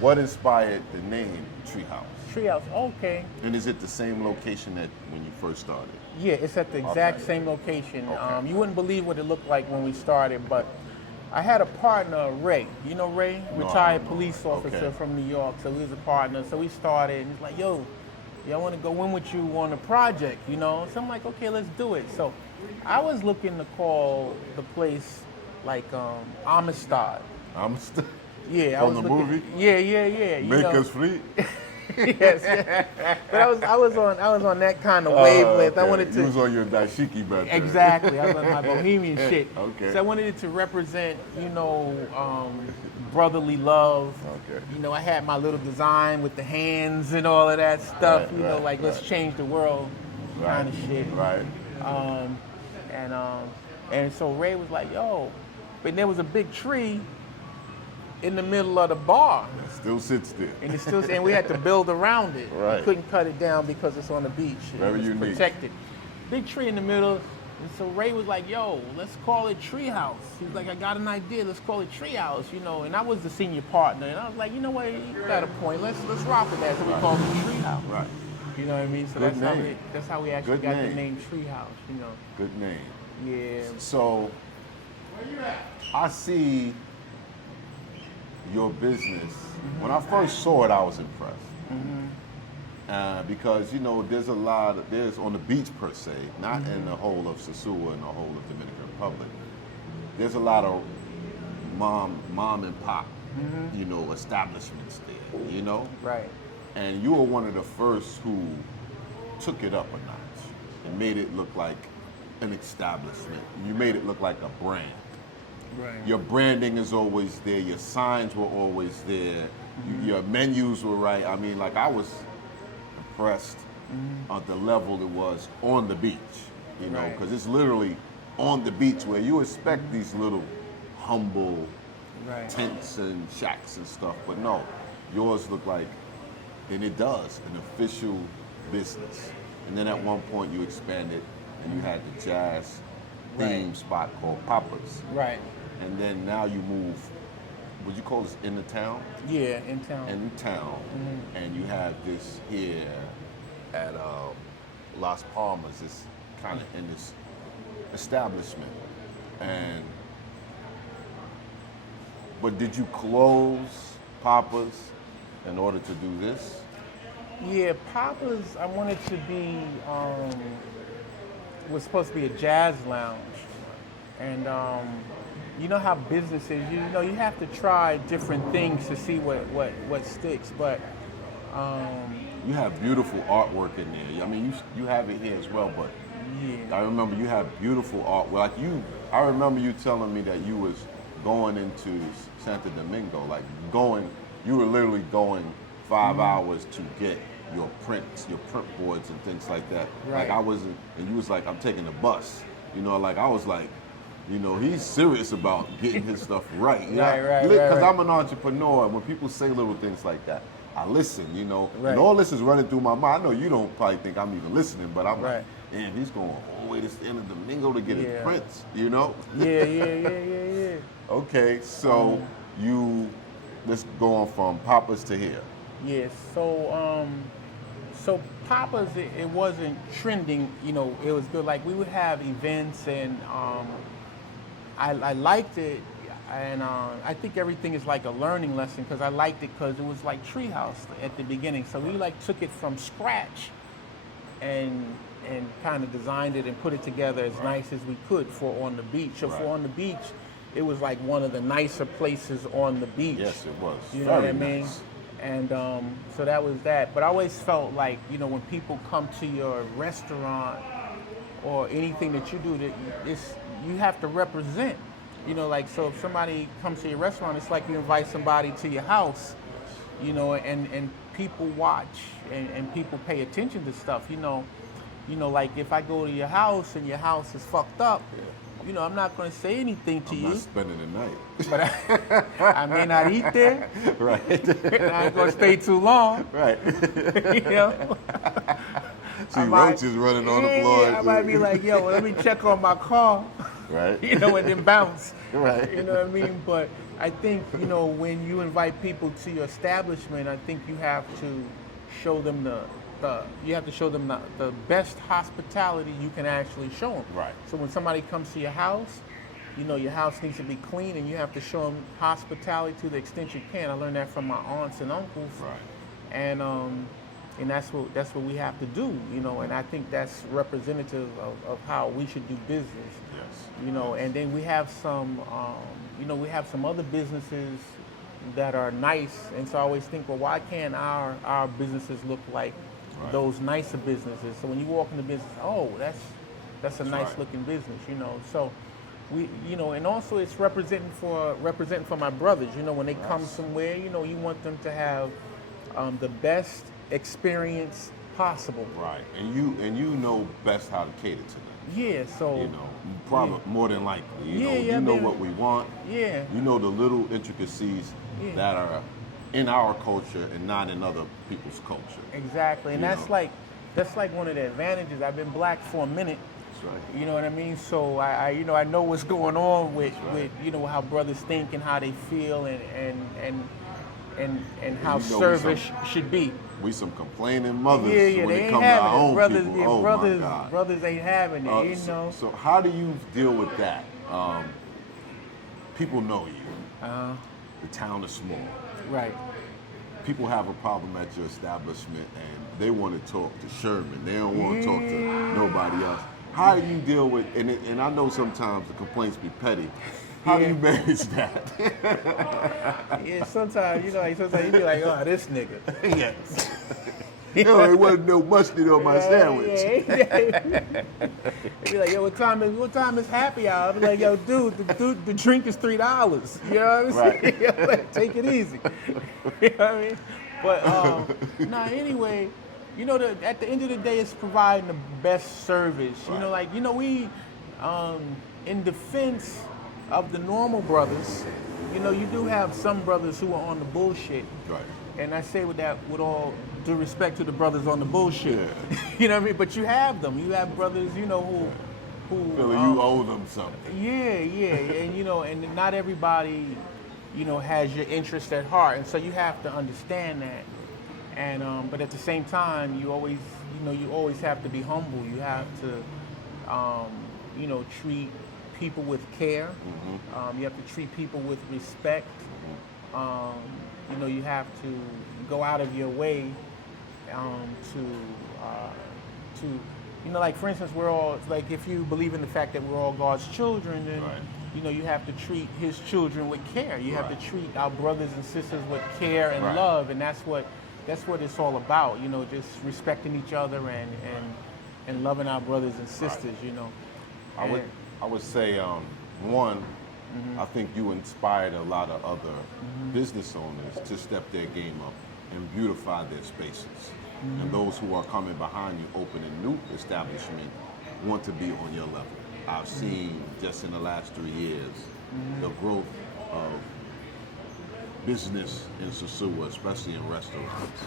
What inspired the name Treehouse? Treehouse, okay. And is it the same location that when you first started? Yeah, it's at the exact Okay. same location. Okay. You wouldn't believe what it looked like when we started, but I had a partner, Ray. You know Ray? No, I Retired don't know. police officer Okay. from New York. So we was a partner. So we started, and he's like, yo, I want to go in with you on the project, you know? So I'm like, okay, let's do it. So I was looking to call the place like Amistad. Yeah, I From was the looking, movie? Yeah. You Make know. us free? Yes, yeah. But I was on that kind of wavelength. I Okay. wanted to You was on your dashiki back then. exactly. I was on my bohemian shit. Okay. So I wanted it to represent, brotherly love. Okay. You know, I had my little design with the hands and all of that stuff. Right, Let's change the world kind of shit. Right. And so Ray was like, yo, but there was a big tree in the middle of the bar. It still sits there. And we had to build around it. Right. We couldn't cut it down because it's on the beach. Very it was unique. protected. Big tree in the middle. And so Ray was like, yo, let's call it Treehouse. He's like, I got an idea, let's call it Treehouse, And I was the senior partner. And I was like, you know what, you got a point. Let's rock with that. So we called it Treehouse. Right. You know what I mean? So Good that's how we actually Good got name. the name Treehouse, Good name. Yeah. So, I see your business. When I first saw it, I was impressed. Because, there's on the beach per se, not in the whole of Sosua and the whole of Dominican Republic, there's a lot of mom and pop, establishments there, Right. And you were one of the first who took it up a notch and made it look like an establishment. You made it look like a brand. Right. Your branding is always there. Your signs were always there. Your menus were right. I mean, like, I was impressed at the level it was on the beach, Right. because it's literally on the beach where you expect these little humble Right. tents and shacks and stuff, but no, yours looked like, and it does, an official business. And then at one point you expanded and you had the jazz theme spot called Papa's. Right. And then now you move, would you call this in the town? Yeah, in town. In town. And you have this here at Las Palmas, this kind of in this establishment. But did you close Papa's in order to do this? Yeah, Papa's, I wanted to be, was supposed to be a jazz lounge. And you know how business is, you have to try different things to see what sticks. But you have beautiful artwork in there. I mean, you have it here as well, but yeah. I remember you have beautiful art. Like I remember you telling me that you was going into Santo Domingo, you were literally going 5 hours to get your prints, your print boards and things like that. Right. Like I wasn't, and you was like, I'm taking the bus. I was like, he's serious about getting his stuff right. Right. Because I'm an entrepreneur, and when people say little things like that, I listen, Right. And all this is running through my mind. I know you don't probably think I'm even listening, but I'm Right. like, damn, he's going all the way to the end of Domingo to get his Yeah. prints, Yeah. Okay, so let's go on from Papa's to here. Yeah, so Papa's, it wasn't trending, it was good. Like, we would have events, and I liked it, and I think everything is like a learning lesson, because I liked it because it was like Treehouse at the beginning. So we took it from scratch and kind of designed it and put it together as nice as we could for on the beach. So for on the beach, it was like one of the nicer places on the beach. Yes, it was. You know what I mean? And so that was that. But I always felt like, when people come to your restaurant or anything that you do, you have to represent. So if somebody comes to your restaurant, it's like you invite somebody to your house, and people watch and people pay attention to stuff. Like if I go to your house and your house is fucked up, I'm not going to say anything to you. I'm not spending the night. But I may not eat there. Right. I ain't going to stay too long. Right. See roaches running on the floor. I might be like, let me check on my car. Right. And then bounce. Right. You know what I mean? But I think, you know, when you invite people to your establishment, I think you have to show them the best hospitality you can actually show them. Right. So when somebody comes to your house, you know, your house needs to be clean, and you have to show them hospitality to the extent you can. I learned that from my aunts and uncles. Right. And that's what we have to do, you know, and I think that's representative of how we should do business. Yes. You know, and then we have some, we have some other businesses that are nice, and so I always think, well, why can't our businesses look like those nicer businesses? So when you walk into business, oh, that's a nice looking business, you know. So we, you know, and also it's representing for my brothers, you know, when they come somewhere, you know, you want them to have the best experience possible. Right, and you know best how to cater to them. Yeah, so you know, probably more than likely. You know what we want. Yeah. You know the little intricacies that are in our culture and not in other people's culture. Exactly, and that's like one of the advantages. I've been black for a minute. That's right. You know what I mean? So I know what's going on with you know how brothers think and how they feel and how service should be. We some complaining mothers when they it come comes to our own brothers, people. Yeah, Oh brothers, my God. brothers ain't having it, you know. So how do you deal with that? People know you. The town is small. Right. People have a problem at your establishment and they want to talk to Sherman. They don't want to talk to nobody else. How do you deal with, and I know sometimes the complaints be petty, how do you manage that? Yeah, sometimes, you know, sometimes you be like, oh, this nigga. Yes. There wasn't no mustard on my sandwich. They be like, yo, what time is happy hour? I be like, yo, dude, the drink is $3. You know what I'm saying? Yo, like, take it easy. You know what I mean? But anyway, you know, at the end of the day, it's providing the best service. You know, like, you know, we, in defense of the normal brothers, you know, you do have some brothers who are on the bullshit. Right. And I say with all due respect to the brothers on the bullshit. Yeah. You know what I mean? But you have them. You have brothers, you know, who Feel you owe them something. Yeah, and you know, and not everybody, you know, has your interest at heart, and so you have to understand that. And but at the same time, you always have to be humble. You have to, you know, treat people with care. You have to treat people with respect. You know, you have to go out of your way to, you know, like for instance, we're all, like if you believe in the fact that we're all God's children, then, you know, you have to treat his children with care. You have to treat our brothers and sisters with care and love, and that's what it's all about, you know, just respecting each other and loving our brothers and sisters, you know. I would say, one, I think you inspired a lot of other business owners to step their game up and beautify their spaces. And those who are coming behind you, opening new establishment, want to be on your level. I've seen just in the last 3 years the growth of business in Sosua, especially in restaurants.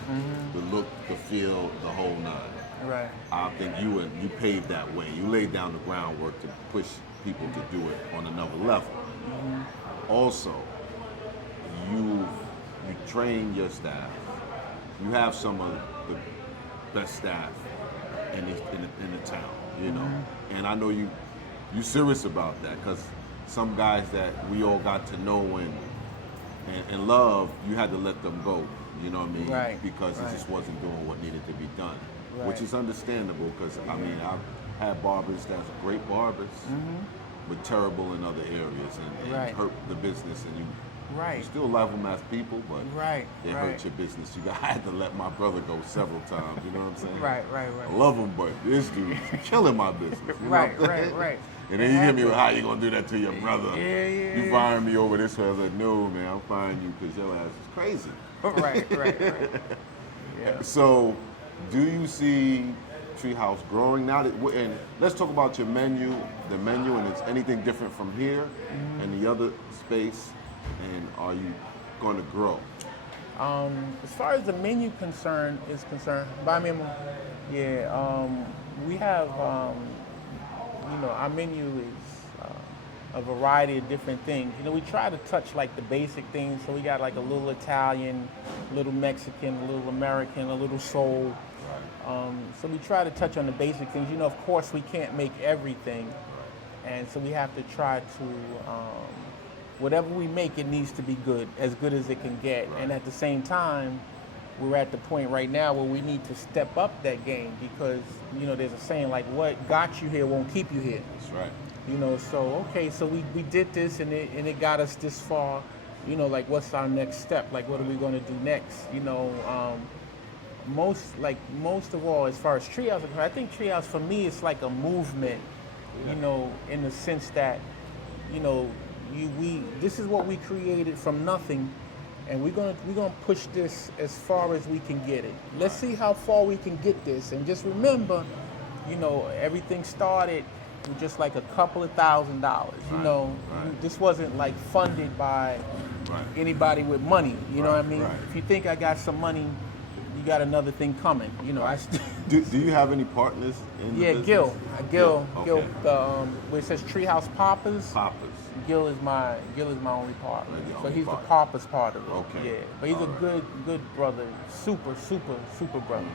The look, the feel, the whole nine. Right. I think you paved that way. You laid down the groundwork to push people to do it on another level. Also, you train your staff. You have some of the best staff in the town, you know. And I know you serious about that, because some guys that we all got to know and love, you had to let them go, you know what I mean? Right. Because it just wasn't doing what needed to be done, Right. which is understandable, because I mean, I've had barbers that's great barbers, but terrible in other areas and hurt the business, and you still love them as people, but they hurt your business. I had to let my brother go several times, you know what I'm saying? Right. I love him, but this dude's killing my business. You know? Right. And then you hit me with, how you gonna do that to your brother? Yeah. You firing me over this? So I was like, no, man, I'm firing you because your ass is crazy. Right. Yeah. So, do you see Treehouse growing now? And let's talk about your menu, and is anything different from here and the other space? And are you going to grow? As far as the menu is concerned, buy me we have, you know, our menu is a variety of different things. You know, we try to touch like the basic things. So we got like a little Italian, a little Mexican, a little American, a little soul. So we try to touch on the basic things. You know, of course, we can't make everything, and so we have to try to, whatever we make, it needs to be good as it can get. Right. And at the same time, we're at the point right now where we need to step up that game because, you know, there's a saying like, what got you here won't keep you here. That's right. You know, so, okay, so we did this and it got us this far. You know, like, what's our next step? Like, what are we going to do next? You know, most of all, as far as Treehouse, I think Treehouse for me is like a movement, you know, in the sense that, you know, this is what we created from nothing, and we're gonna push this as far as we can get it. Let's see how far we can get this, and just remember, you know, everything started with just like a couple of $1,000s. You know, this wasn't like funded by anybody with money. You know what I mean? Right. If you think I got some money, you got another thing coming. You know, Do you have any partners in the business? Gil, Okay. where it says Treehouse Poppers. Poppers. Gil is my only partner. Your So only he's partner. the Poppers part of it. Okay. Yeah, but he's All a right. good brother. Super brother.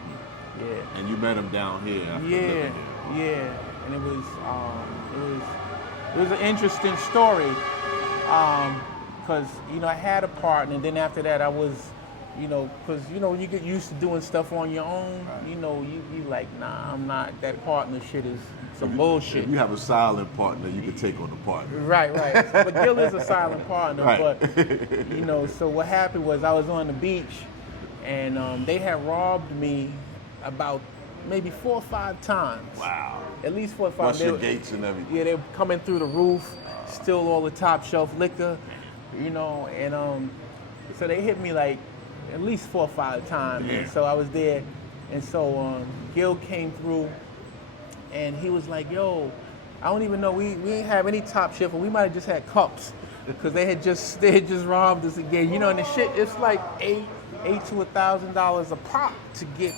Yeah. And you met him down here after living here. Yeah. And it was an interesting story. Because, you know, I had a partner, and then after that I was, you know, because, you know, when you get used to doing stuff on your own, you know, you like, nah, I'm not, that partner shit is some bullshit. If you have a silent partner, you can take on the partner. Right. But Gil is a silent partner. Right. But, you know, so what happened was I was on the beach, and they had robbed me about maybe 4 or 5 times. Wow. At least 4 or 5. Bust your gates and everything. Yeah, they were coming through the roof, steal all the top shelf liquor, you know, and so they hit me like at least 4 or 5 times. Yeah. And so I was there, and so Gil came through, and he was like, yo, I don't even know, we ain't have any top shelf, and we might have just had cups, because they had just robbed us again, you know, and the shit, it's like $8 to $1,000 a pop to get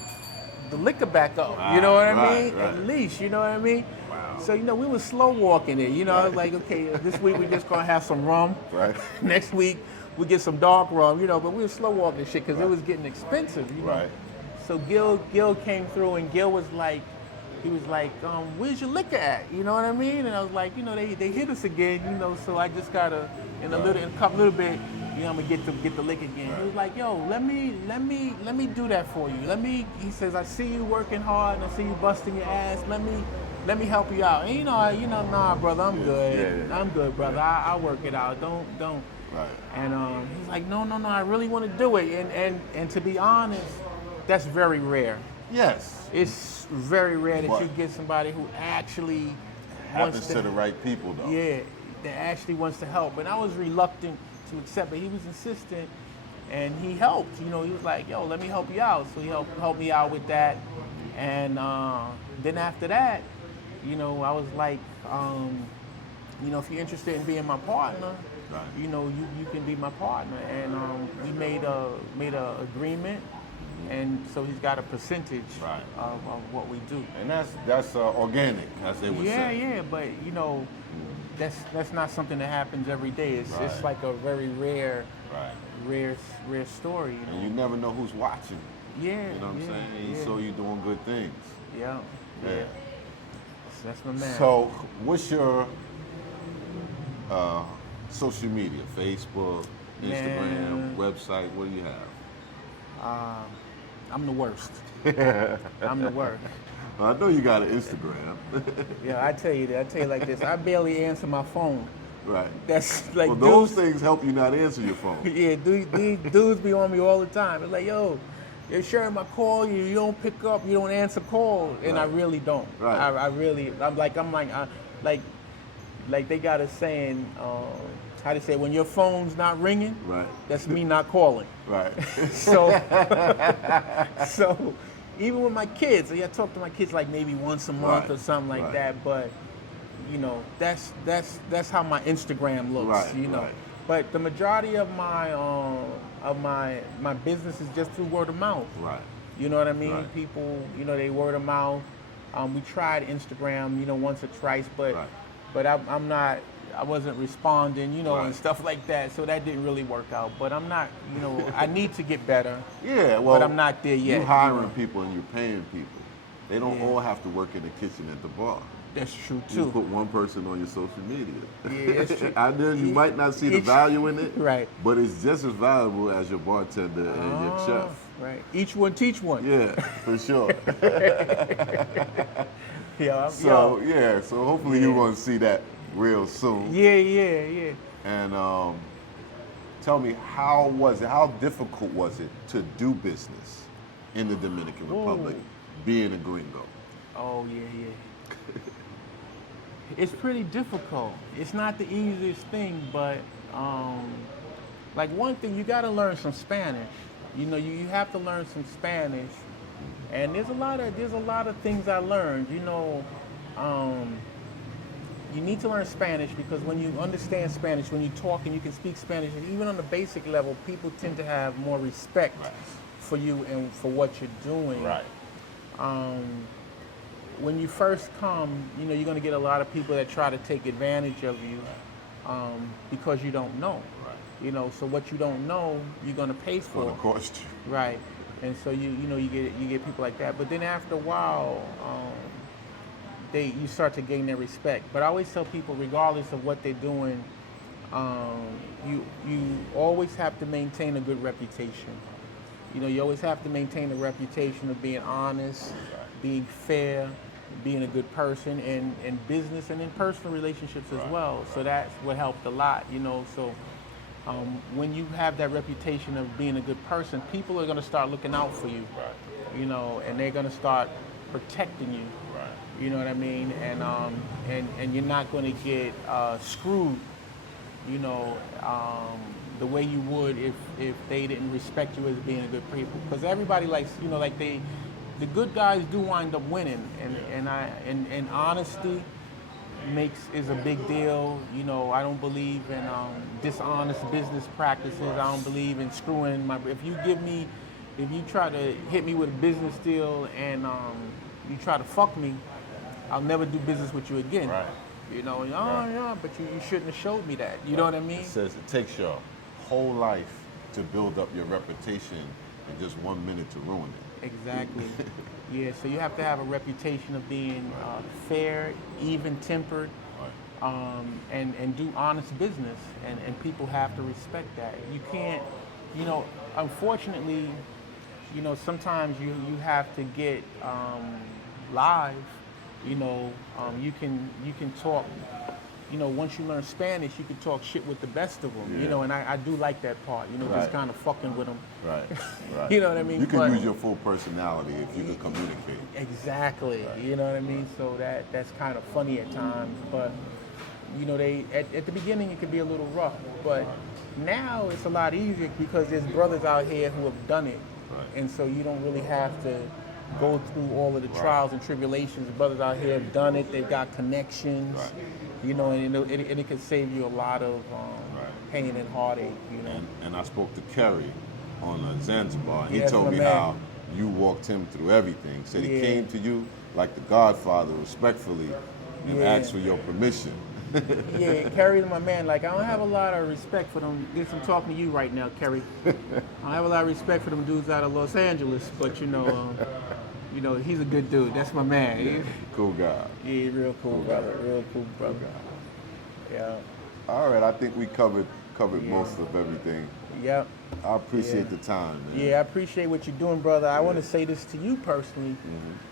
the liquor back up, you know what I mean? Right. At least, you know what I mean? Wow. So, you know, we were slow walking it, you know, I was like, okay, this week we're just gonna have some rum. Right. Next week we get some dark rum, you know, but we were slow walking shit because it was getting expensive, you know. Right. So Gil came through, and Gil was like, where's your liquor at? You know what I mean? And I was like, you know, they hit us again, you know, so I just gotta, in a little bit, you know, I'm gonna get the liquor again. He was like, yo, let me do that for you. He says, I see you working hard and I see you busting your ass. Let me help you out. And you know, nah, brother, I'm good. Yeah. I'm good, brother. I'll work it out. Don't. Right. And he's like, no, I really want to do it. And to be honest, that's very rare. Yes. It's very rare that But you get somebody who actually happens wants to the right people, though. Yeah, that actually wants to help. And I was reluctant to accept it. He was insistent, and he helped. You know, he was like, yo, let me help you out. So he helped me out with that. And then after that, you know, I was like, you know, if you're interested in being my partner, you know, you can be my partner. And we made a agreement. And so he's got a percentage of what we do. And that's organic, as they would say. Yeah, but you know, that's not something that happens every day. It's like a very rare story. You know? And you never know who's watching. Yeah. You know what I'm saying? He saw you doing good things. Yeah. That's my man. So, what's your social media? Facebook, Instagram, website? What do you have? I'm the worst. I'm the worst. I know you got an Instagram. Yeah, I tell you like this. I barely answer my phone. Right. That's like well, those things help you not answer your phone. Yeah, dudes be on me all the time. It's like, yo, Sherman, I call you, you don't pick up, you don't answer calls, and I really don't. Right. I'm like they got a saying, how they say, when your phone's not ringing, that's me not calling. Right. So even with my kids, I talk to my kids like maybe once a month or something like that, but you know, that's how my Instagram looks, you know. But the majority of my business is just through word of mouth. Right. You know what I mean? People, you know, they word of mouth. We tried Instagram, you know, once or twice, but I'm not I wasn't responding, you know, Right. and stuff like that. So that didn't really work out. But I'm not, you know, I need to get better. Yeah, well, but I'm not there yet. You're hiring you know. people and you're paying people. They don't Yeah. all have to work in the kitchen at the bar. That's true You too. put one person on your social media. Yeah, that's true. I know you might not see the Each- value in it, Right. but it's just as valuable as your bartender and your chef. Right. Each one teach one. Yeah, for sure. Yeah. So yeah, so hopefully you're going to see that real soon. Yeah. And tell me, how difficult was it to do business in the Dominican Republic, being a gringo? Oh yeah. It's pretty difficult. It's not the easiest thing, but like one thing, you got to learn some Spanish. You know, you have to learn some Spanish, and there's a lot of things I learned. You know, you need to learn Spanish because when you understand Spanish, when you talk and you can speak Spanish, and even on the basic level, people tend to have more respect for you and for what you're doing. Right. When you first come, you know, you're going to get a lot of people that try to take advantage of you because you don't know. Right. You know, so what you don't know, you're going to pay for. Going to cost you. Right. And so you get people like that. But then after a while, you start to gain their respect. But I always tell people, regardless of what they're doing, you always have to maintain a good reputation. You know, you always have to maintain a reputation of being honest, being fair, being a good person in business and in personal relationships as well. So that's what helped a lot, you know. So when you have that reputation of being a good person, people are going to start looking out for you, you know, and they're going to start protecting you. You know what I mean? And you're not going to get screwed, you know, the way you would if they didn't respect you as being a good people. Because everybody likes, you know, like the good guys do wind up winning, and honesty is a big deal. You know, I don't believe in dishonest business practices. I don't believe in screwing if you try to hit me with a business deal and you try to fuck me, I'll never do business with you again. Right. You know, yeah, but you shouldn't have showed me that. You know what I mean? It says it takes your whole life to build up your reputation in just 1 minute to ruin it. Exactly. Yeah, so you have to have a reputation of being fair, even-tempered, and do honest business, and people have to respect that. You can't, you know, unfortunately, you know, sometimes you have to get live. You know, you can talk. You know, once you learn Spanish, you can talk shit with the best of them. Yeah. You know, and I do like that part. You know, just kind of fucking with them. Right. You know what I mean? You can use your full personality if you can communicate. Exactly. You know what I mean? So that's kind of funny at times, but you know, at the beginning it could be a little rough, but now it's a lot easier because there's brothers out here who have done it, and so you don't really have to go through all of the trials and tribulations. The brothers out here have done it. They've got connections, you know, and it could save you a lot of pain and heartache, you know. And I spoke to Kerry on Zanzibar, and he Yes, told my me man. how you walked him through everything. Said he Yeah. came to you like the Godfather, respectfully, and Yeah. asked for your permission. Yeah, Kerry, my man, like I don't have a lot of respect for them. Guess I'm talking to you right now, Kerry. I don't have a lot of respect for them dudes out of Los Angeles, but you know, he's a good dude. That's my man. Cool guy. Yeah, real cool brother. Real cool brother. Yeah. All right, I think we covered most of everything. Yep. I appreciate the time, man. Yeah, I appreciate what you're doing, brother. I want to say this to you personally.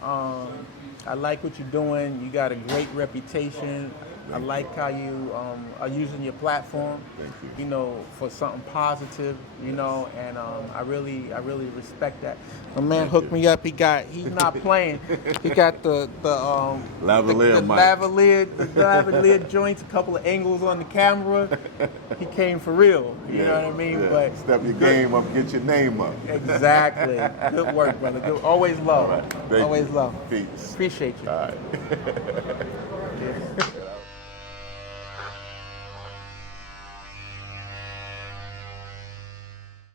I like what you're doing. You got a great reputation. I like how you are using your platform, Thank you. you know, for something positive, you know, and I really respect that. My man hooked me up. He's not playing. He got the lavalier mic. lavalier joints, a couple of angles on the camera. He came for real. You know what I mean? Yeah. But Step your game up, get your name up. exactly. Good work, brother. Always love. All right. Thank Always you. love. Peace. Appreciate you. All right.